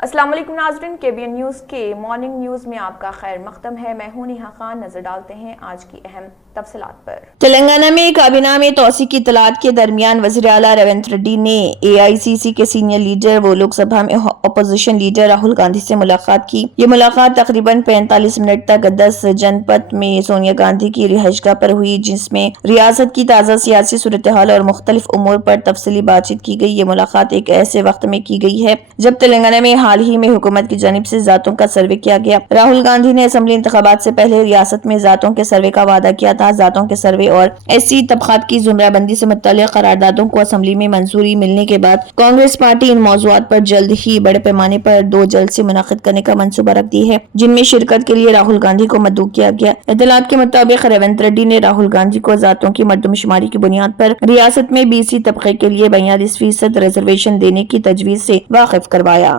السلام علیکم ناظرین، KBN نیوز کے مارننگ نیوز میں آپ کا خیر مقدم ہے۔ میں ہوں نیہا خان۔ نظر ڈالتے ہیں آج کی اہم تفصیلات پر۔ تلنگانہ میں کابینہ میں توسیع کی اطلاعات کے درمیان وزیر اعلیٰ ریونت ریڈی نے AICC کے سینئر لیڈر و لوک سبھا میں اپوزیشن لیڈر راہل گاندھی سے ملاقات کی۔ یہ ملاقات تقریباً 45 منٹ تک 10 جنپت میں سونیا گاندھی کی رہائش گاہ پر ہوئی، جس میں ریاست کی تازہ سیاسی صورتحال اور مختلف امور پر تفصیلی بات چیت کی گئی۔ یہ ملاقات ایک ایسے وقت میں کی گئی ہے جب تلنگانہ میں حال ہی میں حکومت کی جانب سے ذاتوں کا سروے کیا گیا۔ راہل گاندھی نے اسمبلی انتخابات سے پہلے ریاست میں ذاتوں کے سروے کا وعدہ کیا تھا۔ ذاتوں کے سروے اور SC طبقات کی زمرہ بندی سے متعلق قراردادوں کو اسمبلی میں منظوری ملنے کے بعد کانگریس پارٹی ان موضوعات پر جلد ہی بڑے پیمانے پر 2 جلسے منعقد کرنے کا منصوبہ رکھتی ہے، جن میں شرکت کے لیے راہل گاندھی کو مدعو کیا گیا۔ اطلاعات کے مطابق ریونت ریڈی نے راہل گاندھی کو ذاتوں کی مردم شماری کی بنیاد پر ریاست میں BC طبقے کے لیے 42% ریزرویشن دینے کی تجویز سے واقف کروایا۔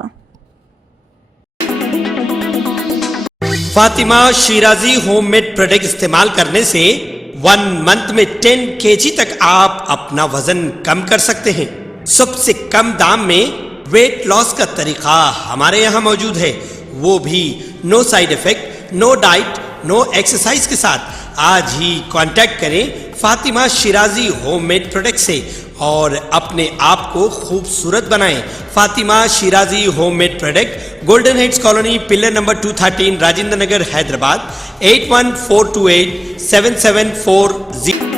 Fatima Shirazi home made product استعمال کرنے سے 1 منتھ میں 10 kg تک آپ اپنا وزن کم کر سکتے ہیں۔ سب سے کم دام میں ویٹ لاس کا طریقہ ہمارے یہاں موجود ہے، وہ بھی no side effect, no diet, no exercise کے ساتھ۔ آج ہی کانٹیکٹ کریں Fatima Shirazi home made product سے اور اپنے آپ کو خوبصورت بنائیں۔ Fatima Shirazi home made product, golden heights colony, pillar number 213، Rajendra Nagar, Hyderabad, 81428774 774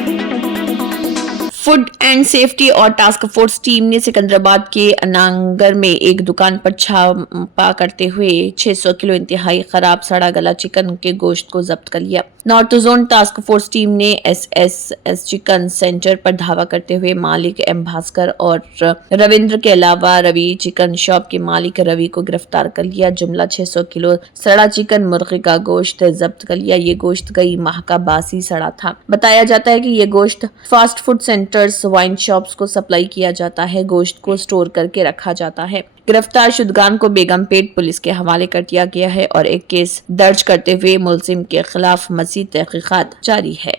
food and safety اور ٹاسک فورس ٹیم نے سکندرآباد کے انانگر میں ایک دکان پر چھاپا کرتے ہوئے 600 کلو انتہائی خراب سڑا گلا چکن کے گوشت کو ضبط کر لیا۔ North zone task force team نے SSS چکن سینٹر پر دھاوا کرتے ہوئے مالک M بھاسکر اور رویندر کے علاوہ روی چکن شاپ کے مالک روی کو گرفتار کر لیا۔ جملہ 600 کلو سڑا چکن مرغی کا گوشت ضبط کر لیا۔ یہ گوشت کئی ماہ کا باسی سڑا تھا۔ بتایا جاتا ہے کہ یہ گوشت فاسٹ فوڈ سینٹرز، وائن شاپس کو سپلائی کیا جاتا ہے۔ گوشت کو سٹور کر کے رکھا جاتا ہے۔ گرفتار شدگان کو بیگم پیٹ پولیس کے حوالے کر دیا گیا ہے اور ایک کیس درج کرتے ہوئے ملزم کے خلاف مزید تحقیقات جاری ہے۔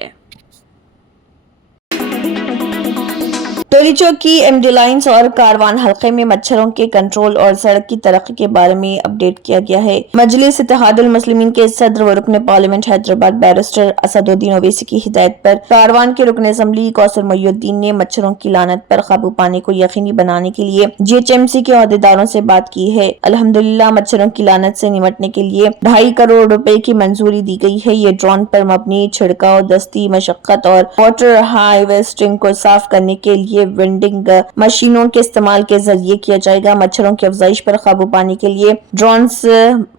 ٹولی چوک کی MD لائنز اور کاروان حلقے میں مچھروں کے کنٹرول اور سڑک کی ترقی کے بارے میں اپڈیٹ کیا گیا ہے۔ مجلس اتحاد المسلمین کے صدر و رکن پارلیمنٹ حیدرآباد بیرسٹر اسد الدین اویسی کی ہدایت پر کاروان کے رکن اسمبلی کوثر محی الدین نے مچھروں کی لعنت پر قابو پانے کو یقینی بنانے کے لیے GHMC کے عہدیداروں سے بات کی ہے۔ الحمدللہ مچھروں کی لعنت سے نمٹنے کے لیے 2.5 کروڑ روپے کی منظوری دی گئی ہے۔ یہ ڈرون پر مبنی چھڑکاؤ، دستی مشقت اور واٹر ہارویسٹنگ کو صاف کرنے کے لیے ونڈنگ مشینوں کے استعمال کے ذریعے کیا جائے گا۔ مچھروں کی افزائش پر قابو پانے کے لیے ڈرونز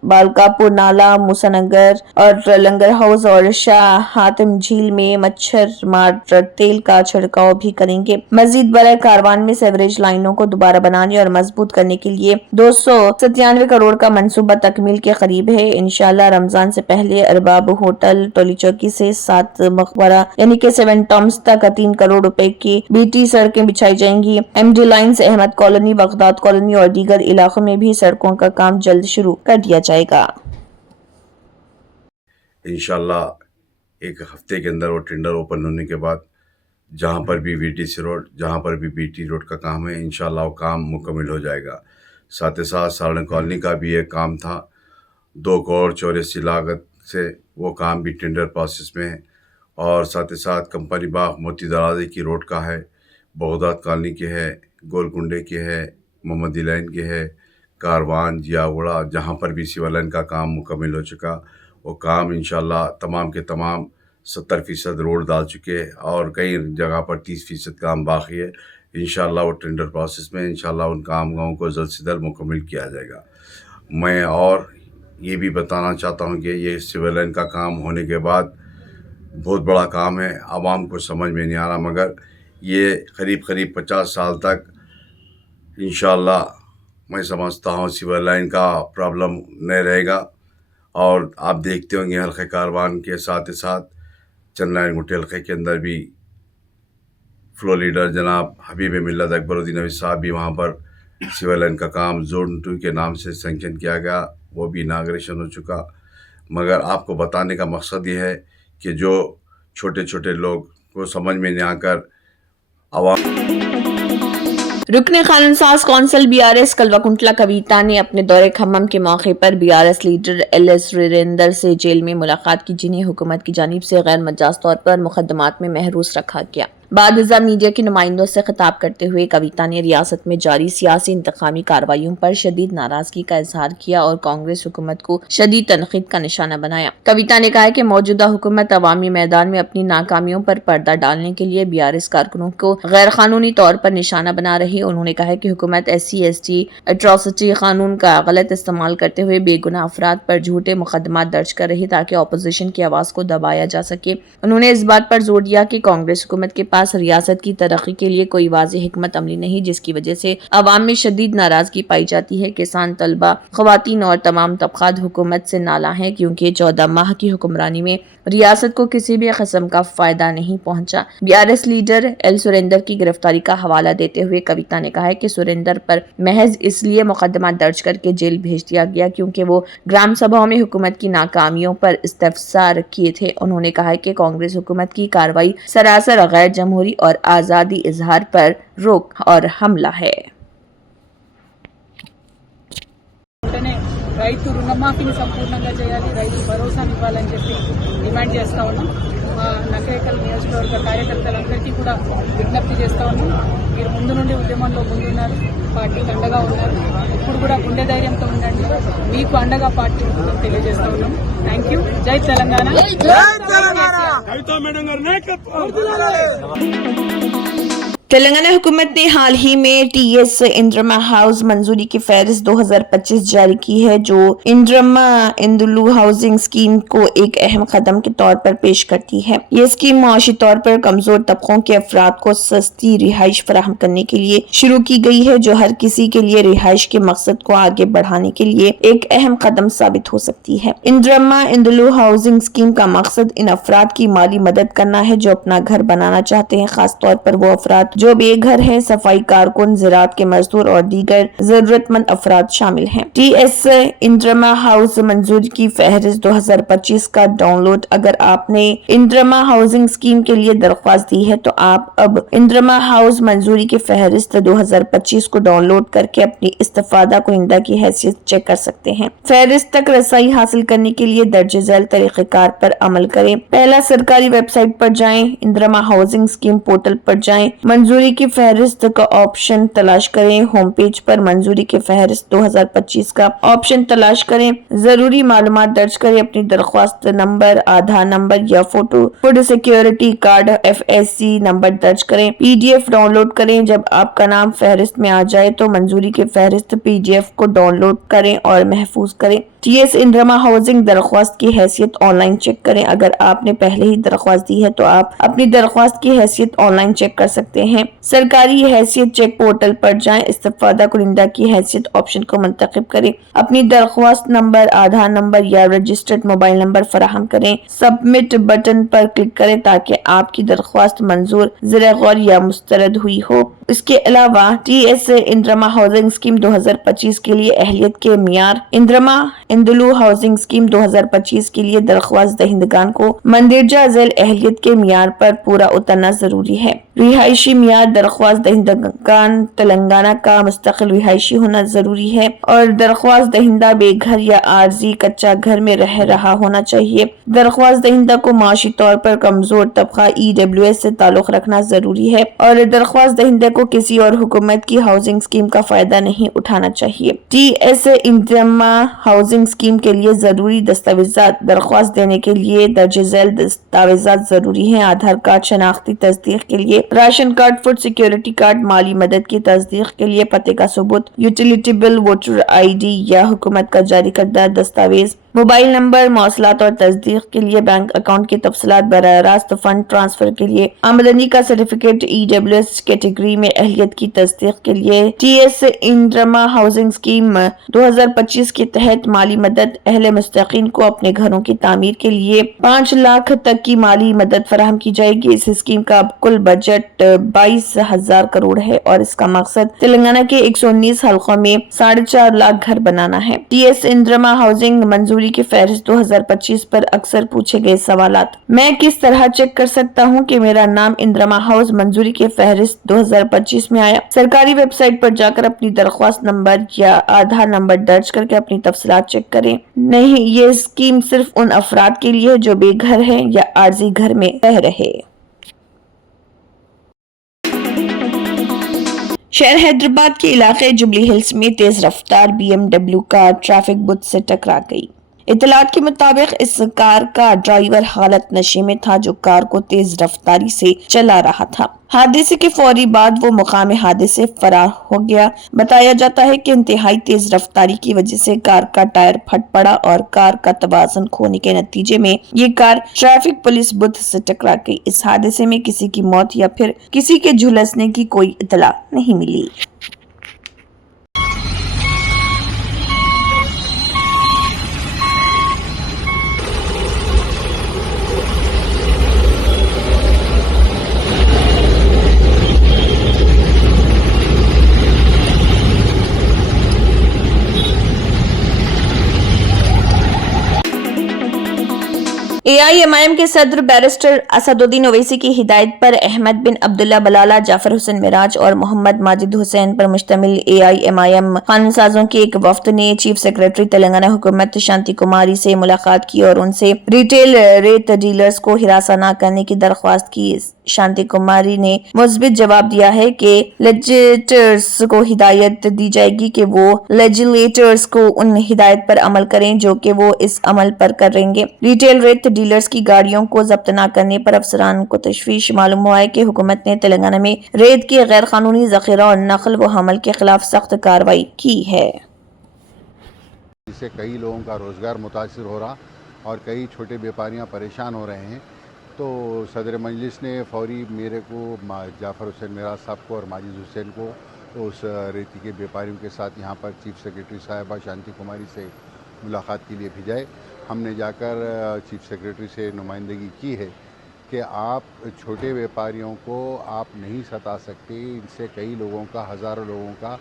بالکاپور نالہ، موسیٰ نگر اور لنگر ہاؤس اور شاہ حاتم جھیل میں مچھر مار تیل کا چھڑکاؤ بھی کریں گے۔ مزید برائے کاروان میں سیوریج لائنوں کو دوبارہ بنانے اور مضبوط کرنے کے لیے 297 کروڑ کا منصوبہ تکمیل کے قریب ہے۔ انشاءاللہ رمضان سے پہلے ارباب ہوٹل ٹولی چوکی سے 7 مقبرہ یعنی کہ 7 ٹامز تک 3 کروڑ روپے کی BT سڑکیں بچھائی جائیں گی۔ MD lines, Ahmed colony, Baghdad colony اور دیگر علاقوں میں بھی سڑکوں کا کام جلد شروع کر دیا جائے گا۔ انشاءاللہ ایک ہفتے کے اندر وہ ٹینڈر اوپن ہونے کے بعد جہاں پر بھی VTC روڈ، جہاں پر بھی BT روڈ کا کام ہے، انشاءاللہ وہ کام مکمل ہو جائے گا۔ ساتھ ہی ساتھ سالن کالونی کا بھی ایک کام تھا، 2 کروڑ 84 لاگت سے، وہ کام بھی ٹینڈر پروسیس میں ہے۔ اور ساتھ ہی ساتھ کمپنی باغ موتی دروازے کی روڈ کا ہے، بغداد کالونی کے ہے، گولکنڈے کے ہے، محمدی لائن کے ہے، کاروان، جیاگوڑا، جہاں پر بھی سیور لائن کا کام مکمل ہو چکا، وہ کام انشاءاللہ تمام کے تمام 70% روڈ ڈال چکے ہیں اور کئی جگہ پر 30% کام باقی ہے۔ انشاءاللہ وہ ٹینڈر پروسیس میں انشاءاللہ ان کاموں کو جلد سے جلد مکمل کیا جائے گا۔ میں اور یہ بھی بتانا چاہتا ہوں کہ یہ سیور لائن کا کام ہونے کے بعد بہت بڑا کام ہے، عوام کو سمجھ میں نہیں آ رہا، مگر یہ قریب 50 سال تک انشاءاللہ میں سمجھتا ہوں سیور لائن کا پرابلم نہیں رہے گا۔ اور آپ دیکھتے ہوں گے حلقہ کاروان کے ساتھ ہی ساتھ چند لائن گھٹی حلقے کے اندر بھی فلو لیڈر جناب حبیب ملت اکبر الدین اویسی صاحب بھی وہاں پر سیور لائن کا کام زون 2 کے نام سے سینکشن کیا گیا، وہ بھی اناگریشن ہو چکا۔ مگر آپ کو بتانے کا مقصد یہ ہے کہ جو چھوٹے چھوٹے لوگ کو سمجھ میں نہیں آ کر عوام रुकने कानून साज कौंसिल BRS कल्वाकुंटला कविता ने अपने दौरे खम्मम के मौके पर BRS लीडर LS सुरेंदर से जेल में मुलाकात की, जिन्हें हुकूमत की जानिब से गैर मजाज तौर पर मुकदमात में महरूस रखा गया। बाद मीडिया के नुमाइंदों से खिताब करते हुए कविता ने रियासत में जारी सियासी इंतकामी कार्रवाइयों पर शदीद नाराजगी का इजहार किया और कांग्रेस हुकूमत को शदीद तनकीद का निशाना बनाया। कविता ने कहा कि मौजूदा हुकूमत अवामी मैदान में अपनी नाकामियों पर पर्दा डालने के लिए BRS कारकुनों को गैर कानूनी तौर पर निशाना बना रही। उन्होंने कहा कि हुकूमत SC/ST एट्रोसिटी कानून का गलत इस्तेमाल करते हुए बेगुनाह अफराद पर झूठे मुकदमा दर्ज कर रही ताकि अपोजिशन की आवाज को दबाया जा सके। उन्होंने इस बात पर जोर दिया कि कांग्रेस हुकूमत के पास रियासत की तरक्की के लिए कोई वाज़ेह हिकमत अमली नहीं, जिसकी वजह से अवाम में शदीद नाराजगी पाई जाती है। किसान, तलबा, खवातीन और तमाम तबकात हुकूमत से नाला हैं क्योंकि 14 माह की हुक्मरानी में रियासत को किसी भी किस्म का फायदा नहीं पहुंचा। BRS लीडर L सुरेंदर की गिरफ्तारी का हवाला देते हुए कविता ने कहा है कि सुरेंदर पर महज इसलिए मुकदमा दर्ज करके जेल भेज दिया गया क्योंकि वो ग्राम सभाओं में हुकूमत की नाकामियों पर इस्तफसार किए थे। उन्होंने कहा है कि कांग्रेस हुकूमत की कार्रवाई सरासर गैर जमहूरी और आज़ादी इजहार पर रोक और हमला है। రైతు రుణమాఫీని సంపూర్ణంగా చేయాలి, రైతు భరోసాని ఇవ్వాలని చెప్పి డిమాండ్ చేస్తా ఉన్నాం. మా నకరేకల్ నియోజకవర్గ కార్యకర్తలందరికీ కూడా విజ్ఞప్తి చేస్తా ఉన్నాం. మీరు ముందు నుండి ఉద్యమంలో ముందున్నారు, పార్టీకి అండగా ఉన్నారు. ఇప్పుడు కూడా గుండె ధైర్యంతో ఉండండి, మీకు అండగా పార్టీ ఉంటుందని తెలియజేస్తా ఉన్నాం. Thank you. జై తెలంగాణ. तेलंगाना हुकूमत ने हाल ही में TS इंद्रमा हाउस मंजूरी की फहरिस्त 2025 जारी की है, जो इंद्रमा इंदुलू हाउसिंग स्कीम को एक अहम कदम के तौर पर पेश करती है। ये स्कीम मुआशी तौर पर कमजोर तबकों के अफराद को सस्ती रिहाइश फराहम करने के लिए शुरू की गई है, जो हर किसी के लिए रिहाइश के मकसद को आगे बढ़ाने के लिए एक अहम कदम साबित हो सकती है। इंद्रमा इंदुलू हाउसिंग स्कीम का मकसद इन अफराद की माली मदद करना है जो अपना घर बनाना चाहते हैं, खास तौर पर वो अफराद जो बेघर है, सफाई कारकुन, ज़राअत के मजदूर और दीगर जरूरतमंद अफराद शामिल हैं। TS इंद्रमा हाउस मंजूरी की फहरिस्त 2025 का डाउनलोड अगर आपने इंद्रमा हाउसिंग स्कीम के लिए दरख्वास्त दी है तो आप अब इंद्रमा हाउस मंजूरी की फहरिस्त 2025 को डाउनलोड करके अपनी इस्तिफादा कुनिंदा की हैसियत चेक कर सकते हैं। फहरिस्त तक रसाई हासिल करने के लिए दर्ज झैल तरीक़ेकार पर अमल करें। पहला सरकारी वेबसाइट पर जाएं, इंद्रमा हाउसिंग स्कीम पोर्टल पर जाएं, मंजूरी की फहरिस्त का ऑप्शन तलाश करें। होम पेज पर मंजूरी की फहरिस्त 2025 का ऑप्शन तलाश करें। जरूरी मालूमात दर्ज करें, अपनी दरख्वास्त नंबर, आधार नंबर या photo, food security card, FSC number दर्ज करें। PDF डाउनलोड करें। जब आपका नाम फहरिस्त में आ जाए तो मंजूरी की फहरिस्त PDF को डाउनलोड करें और महफूज करें। TS इंद्रमा हाउसिंग दरख्वास्त की हैसियत ऑनलाइन चेक करें। अगर आपने पहले ही दरख्वास्त दी है तो आप अपनी दरख्वास्त की हैसियत ऑनलाइन चेक कर सकते हैं। सरकारी हैसियत चेक पोर्टल पर जाएं, इस्तिफादा कुनिंदा की हैसियत ऑप्शन को मुंतखब करें, अपनी दरख्वास्त नंबर, आधार नंबर या रजिस्टर्ड मोबाइल नंबर फराहम करें। सबमिट बटन पर क्लिक करें ताकि आपकी दरख्वास्त मंजूर, ज़ेर गौर या मुस्तरद हुई हो। इसके अलावा TS इंद्रमा हाउसिंग स्कीम 2025 के लिए अहलियत के मियार, इंद्रमा इंदुलू हाउसिंग स्कीम 2025 के लिए दरख्वास्त दहिंदगान को मंदिरजा झैल अहलियत के मियार पर पूरा उतरना जरूरी है। रिहायशी मियार दरख्वास्त दहिंदगान तेलंगाना का मुस्तकिल रिहायशी होना जरूरी है और दरख्वास्त दहिंदा बेघर या आर्जी कच्चा घर में रह रहा होना चाहिए। दरख्वास्त दहिंदा को माशी तौर पर कमजोर तबका EWS से ताल्लुक रखना जरूरी है और दरख्वास्त दहिंदा को किसी और हुकूमत की हाउसिंग स्कीम का फायदा नहीं उठाना चाहिए। TS इंद्रमा हाउसिंग स्कीम के लिए जरूरी दस्तावेजात दरख्वास्त देने के लिए दर्ज झैल दस्तावेजात जरूरी हैं। आधार कार्ड शनाख्ती तस्दीक के लिए, ration card, food security card, माली मदद की तस्दीक के लिए पते का सबूत, यूटिलिटी बिल, वोटर ID या हुकूमत का जारी करदा दस्तावेज, मोबाइल नंबर, मौसलात और तस्दीक के लिए बैंक अकाउंट की तफसीलात, बराह रास्त फंड ट्रांसफर के लिए आमदनी का सर्टिफिकेट, EWS कैटेगरी में अहलियत की तस्दीक के लिए TS इंद्रमा हाउसिंग स्कीम 2025 के तहत माली मदद, अहले मुस्तकीन को अपने घरों की तामीर के लिए 5 लाख तक की माली मदद फराहम की जाएगी। इस स्कीम का कुल बजट 22,000 करोड़ है और इसका मकसद तेलंगाना के 119 हल्कों में 4.5 लाख घर बनाना है। TS इंद्रमा हाउसिंग मंजूरी मंजूरी की फहरिस्त 2025 पर अक्सर पूछे गए सवालात। मैं किस तरह चेक कर सकता हूं कि मेरा नाम इंदिरा हाउस मंजूरी की फहरिस्त 2025 में आया? सरकारी वेबसाइट पर जाकर अपनी दरख्वास्त नंबर या आधार नंबर दर्ज करके अपनी तफसीलात चेक करें। नहीं, ये स्कीम सिर्फ उन अफराद के लिए है जो बेघर हैं या आर्जी घर में रह रहे। शहर हैदराबाद के इलाके जुबली हिल्स में तेज रफ्तार BMW कार ट्रैफिक बुत से टकरा गई। इत्तलात के मुताबिक इस कार का ड्राइवर हालत नशे में था जो कार को तेज रफ्तारी से चला रहा था। हादसे के फौरी बाद वो मुकाम हादसे फरार हो गया। बताया जाता है कि इंतहाई तेज रफ्तारी की वजह से कार का टायर फट पड़ा और कार का तवाज़ुन खोने के नतीजे में ये कार ट्रैफिक पुलिस बुत से टकरा गई। इस हादसे में किसी की मौत या फिर किसी के झुलसने की कोई इत्तला नहीं मिली। AIMIM के सदर बैरिस्टर असदुद्दीन ओवैसी की हिदायत पर अहमद बिन अब्दुल्ला बलाला, जाफर हुसैन मिराज और मोहम्मद माजिद हुसैन पर मुश्तमिल AIMIM कानूनसाजों के एक वफ्द ने चीफ सेक्रेटरी तेलंगाना हुकूमत शांति कुमारी से मुलाकात की और उनसे रिटेल रेत डीलर्स को हिरासा न करने की दरख्वास्त की। शांति कुमारी ने मुस्बित जवाब दिया है कि लेजिस्लेटर्स को हिदायत दी जाएगी कि वो लेजिस्लेटर्स को उन हिदायत पर अमल करें जो कि वो इस अमल पर करेंगे। रिटेल रेत डीलर्स की गाड़ियों को जब्त न करने पर अफसरान को तशवीश मालूम हुआ है कि हुकूमत ने तेलंगाना में रेत की गैर कानूनी जखीरा और नकल व हमल के खिलाफ सख्त कार्रवाई की है। इससे कई लोगों का रोजगार मुतासिर हो रहा और कई छोटे व्यापारियां परेशान हो रहे हैं। तो सदर मजलिस ने फौरी मेरे को जाफर हुसैन मिराज साहब को और माजिद हुसैन को तो उस रेती के व्यापारियों के साथ यहाँ पर चीफ सेक्रेटरी साहिबा शांति कुमारी से मुलाकात के लिए भेजाए। हमने जाकर चीफ सेक्रेटरी से नुमाइंदगी की है कि आप छोटे व्यापारियों को आप नहीं सता सकते, इनसे कई लोगों का, हज़ारों लोगों का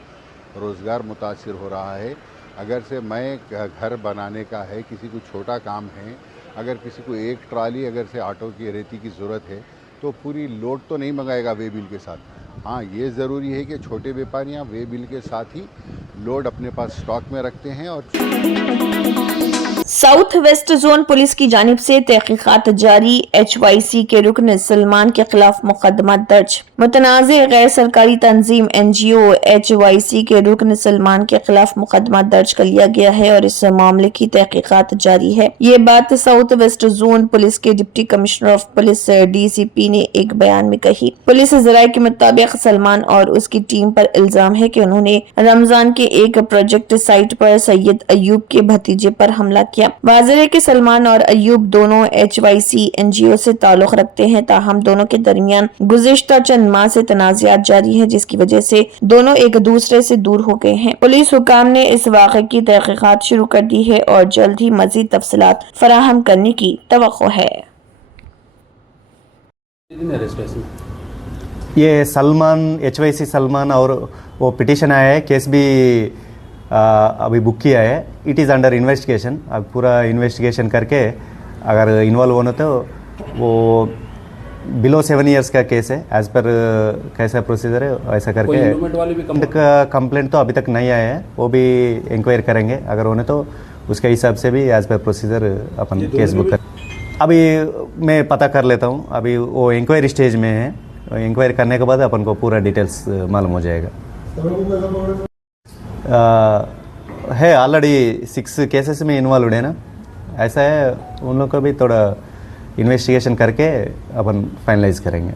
रोज़गार मुतासिर हो रहा है। अगर से मैं घर बनाने का है, किसी को छोटा काम है, अगर किसी को एक ट्राली अगर से आटो की रेती की ज़रूरत है तो पूरी लोड तो नहीं मंगाएगा वे बिल के साथ। हाँ, ये ज़रूरी है कि छोटे व्यापारियाँ वे बिल के साथ ही लोड अपने पास स्टॉक में रखते हैं। और साउथ वेस्ट जोन पुलिस की जानिब से तहकीकात जारी, HYC के रुकन सलमान के खिलाफ मुकदमा दर्ज। मुतनाज़े गैर सरकारी तंजीम NGO HYC के रुकन सलमान के खिलाफ मुकदमा दर्ज कर लिया गया है और इस मामले की तहकीकात जारी है। ये बात साउथ वेस्ट जोन पुलिस के deputy commissioner of police DCP ने एक बयान में कही। पुलिस ज़राए के मुताबिक सलमान और उसकी टीम पर इल्जाम है कि उन्होंने रमजान के एक प्रोजेक्ट साइट पर सैयद अयूब के भतीजे पर हमला किया। वाज़ेह है कि सलमान और अयूब दोनों HYC NGO से ताल्लुक रखते हैं, ताहम दोनों के दरमियान गुज़िश्ता चंद माह से तनाज़ात जारी है जिसकी वजह से दोनों एक दूसरे से दूर हो गए हैं। पुलिस हुकाम ने इस वाक़े की तहकीकात शुरू कर दी है और जल्द ही मज़ीद तफसीलात फराहम करने की तवक्को है। ये सलमान HYC सलमान और वो पिटीशन आया है, केस भी अभी बुक किया है। It is under investigation. अब पूरा इन्वेस्टिगेशन करके अगर इन्वॉल्व होना तो वो बिलो 7 इयर्स का केस है। एज पर कैसा प्रोसीजर है वैसा करके कंप्लेंट तो अभी तक नहीं आया है, वो भी इंक्वायरी करेंगे। अगर होने तो उसके हिसाब से भी एज पर प्रोसीजर अपन केस बुक कर। अभी मैं पता कर लेता हूँ, अभी वो इंक्वायरी स्टेज में है। इंक्वायरी करने के बाद अपन को पूरा डिटेल्स मालूम हो जाएगा। है ऑलरेडी 6 केसेस में इन्वॉल्व है ना, ऐसा है। उन लोग को भी थोड़ा इन्वेस्टिगेशन करके अपन फाइनलाइज करेंगे।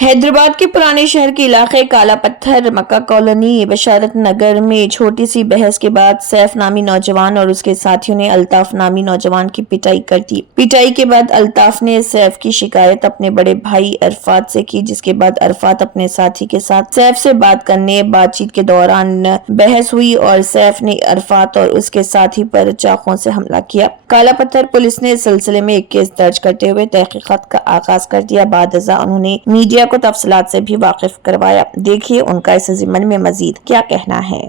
हैदराबाद के पुराने शहर के इलाके काला पत्थर मक्का कॉलोनी बशारत नगर में छोटी सी बहस के बाद सैफ नामी नौजवान और उसके साथियों ने अल्ताफ नामी नौजवान की पिटाई कर दी। पिटाई के बाद अल्ताफ ने सैफ की शिकायत अपने बड़े भाई अरफात से की, जिसके बाद अरफात अपने साथी के साथ सैफ से बातचीत के दौरान बहस हुई और सैफ ने अरफात और उसके साथी पर चाकुओं से हमला किया। काला पत्थर पुलिस ने इस सिलसिले में एक केस दर्ज करते हुए तहकीकात का आगाज कर दिया। बादअज़ा उन्होंने मीडिया को तफसीलात से भी वाकिफ करवाया। देखिए उनका इस ज़िम्मन में मजीद क्या कहना है।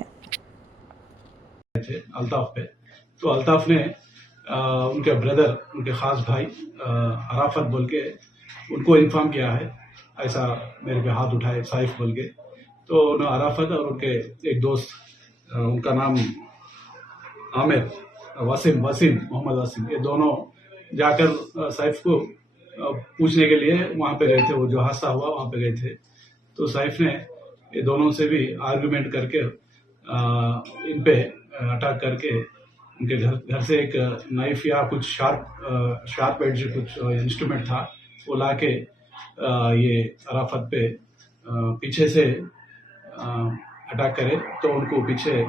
थे अल्ताफ पे। तो अल्ताफ ने उनके ब्रदर, उनके ख़ास भाई अराफत बोल के उनको इन्फॉर्म किया है, ऐसा मेरे पे हाथ उठाए साइफ बोल के। तो उन्होंने अराफत और उनके एक दोस्त, उनका नाम आमिर, वसीम मोहम्मद वसीम, ये दोनों जाकर साइफ को पूछने के लिए वहाँ पे गए थे। वो जो हादसा हुआ वहाँ पे गए थे। तो साइफ ने ये दोनों से भी आर्गुमेंट करके इन पे अटैक करके उनके घर से एक नाइफ या कुछ शार्प एज कुछ इंस्ट्रूमेंट था, वो लाके ये अराफत पे पीछे से अटैक करे तो उनको पीछे।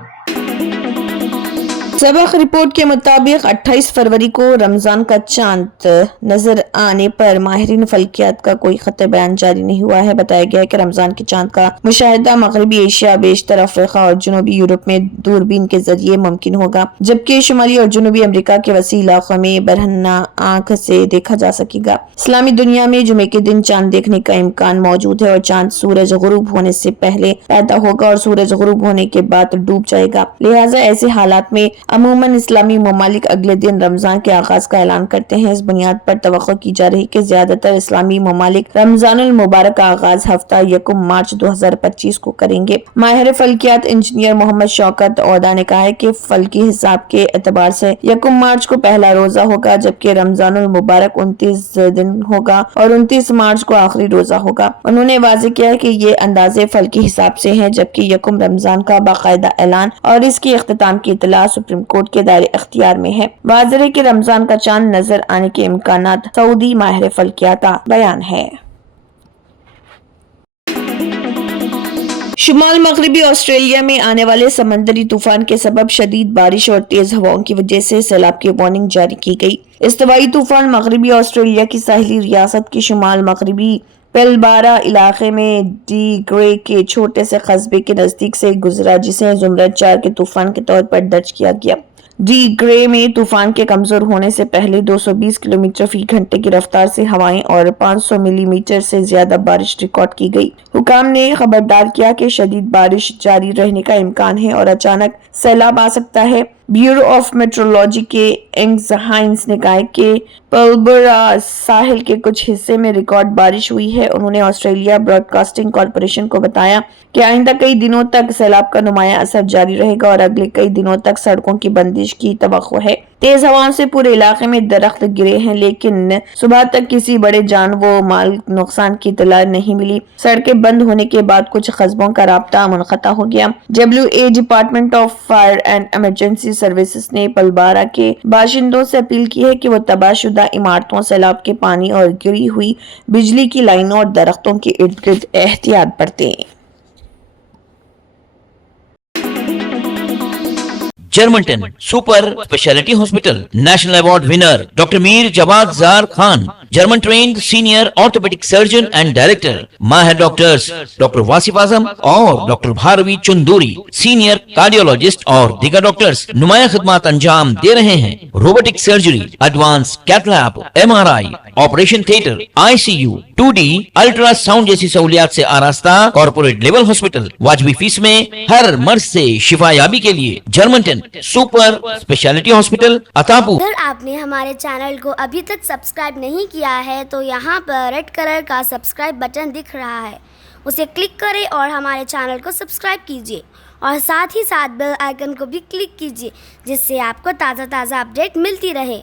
सबक रिपोर्ट के मुताबिक 28 फरवरी को रमजान का चांद नजर आने पर माहिरीन फल्कियात का कोई खत बयान जारी नहीं हुआ है। बताया गया है कि रमजान के चांद का मुशाहिदा मगरबी एशिया, बेशतर अफ्रीका और जनूबी यूरोप में दूरबीन के जरिए मुमकिन होगा, जबकि शुमाली और जनूबी अमेरिका के वसी इलाकों में बरहना आंख से देखा जा सकेगा। इस्लामी दुनिया में जुमे के दिन चांद देखने का इम्कान मौजूद है और चांद सूरज गुरूब होने से पहले पैदा होगा और सूरज गुरूब होने के बाद डूब जाएगा। लिहाजा ऐसे हालात में अमूमन इस्लामी ममालिक अगले दिन रमजान के आगाज का ऐलान करते हैं। इस बुनियाद पर तवक्को की जा रही कि ज्यादातर इस्लामी ममालिक रमजानुल मुबारक का आगाज हफ्ता 1 मार्च 2025 को करेंगे। माहिर फल्कियात इंजीनियर मोहम्मद शौकत औदा ने कहा है कि फल्की हिसाब के एतबार से 1 मार्च को पहला रोजा होगा, जबकि रमजानुल मुबारक 29 दिन होगा और 29 मार्च को आखिरी रोजा होगा। उन्होंने वाज़ेह किया कि ये अंदाजे फल्की हिसाब से हैं, जबकि 1 रमजान का बाकायदा ऐलान और इसके इख्तिताम की इतला सुप्रीम कोर्ट के दायरे इख्तियार में है। वाज़ेह है कि रमजान का चांद नजर आने के इम्कानात सऊदी माहिर फल्कियात का बयान है। शुमाल मगरबी ऑस्ट्रेलिया में आने वाले समंदरी तूफान के सबब शदीद बारिश और तेज हवाओं की वजह से सैलाब की वार्निंग जारी की गई। इस्तवाई तूफान मगरबी ऑस्ट्रेलिया की साहिली रियासत की शुमाल मगरबी पिलबारा इलाके में डी ग्रे के छोटे से कस्बे के नजदीक से गुजरा, जिसे ज़ुमरद 4 के तूफान के तौर पर दर्ज किया गया। डी ग्रे में तूफान के कमजोर होने से पहले 220 किलोमीटर फी घंटे की रफ्तार से हवाएं और 500 मिलीमीटर से ज्यादा बारिश रिकॉर्ड की गई। हुकाम ने खबरदार किया कि शदीद बारिश जारी रहने का इम्कान है और अचानक सैलाब आ सकता है। ब्यूरो ऑफ मेट्रोलॉजी के एंग्स हाइंस ने कहा कि पिलबरा साहिल के कुछ हिस्से में रिकॉर्ड बारिश हुई है। उन्होंने ऑस्ट्रेलिया ब्रॉडकास्टिंग कॉरपोरेशन को बताया कि आइंदा कई दिनों तक सैलाब का नुमाया असर जारी रहेगा और अगले कई दिनों तक सड़कों की बंदिश की तवक्को है। तेज हवाओं से पूरे इलाके में दरख्त गिरे हैं, लेकिन सुबह तक किसी बड़े जान व माल नुकसान की इतला नहीं मिली। सड़कें बंद होने के बाद कुछ कस्बों का राब्ता मुनक़ता हो गया। WA department of fire and emergency services ने पलबारा के बाशिंदों से अपील की है कि वो तबाहशुदा इमारतों, सैलाब के पानी और गिरी हुई बिजली की लाइनों और दरख्तों के इर्द गिर्द एहतियात बरतें। Germanten super speciality hospital, national award winner doctor Mir Jawad Zar Khan, German trained senior orthopaedic surgeon and director, माहिर डॉक्टर्स डॉक्टर वासिफ आजम और doctor Bharavi Chunduri, senior cardiologist और दीगर डॉक्टर्स नुमाया खिदमत अंजाम दे रहे हैं। Robotic surgery, advance cath lab, MRI, operation theatre, ICU, 2D ultrasound जैसी सहूलियात से आरास्ता कॉर्पोरेट लेवल हॉस्पिटल, वाजबी फीस में हर मर्ज से शिफायाबी के लिए जर्मनटन सुपर स्पेशलिटी हॉस्पिटल अतापू। अगर आपने हमारे चैनल को अभी तक सब्सक्राइब नहीं किया है तो यहाँ पर रेड कलर का सब्सक्राइब बटन दिख रहा है, उसे क्लिक करें और हमारे चैनल को सब्सक्राइब कीजिए और साथ ही साथ बेल आइकन को भी क्लिक कीजिए, जिससे आपको ताज़ा अपडेट मिलती रहे।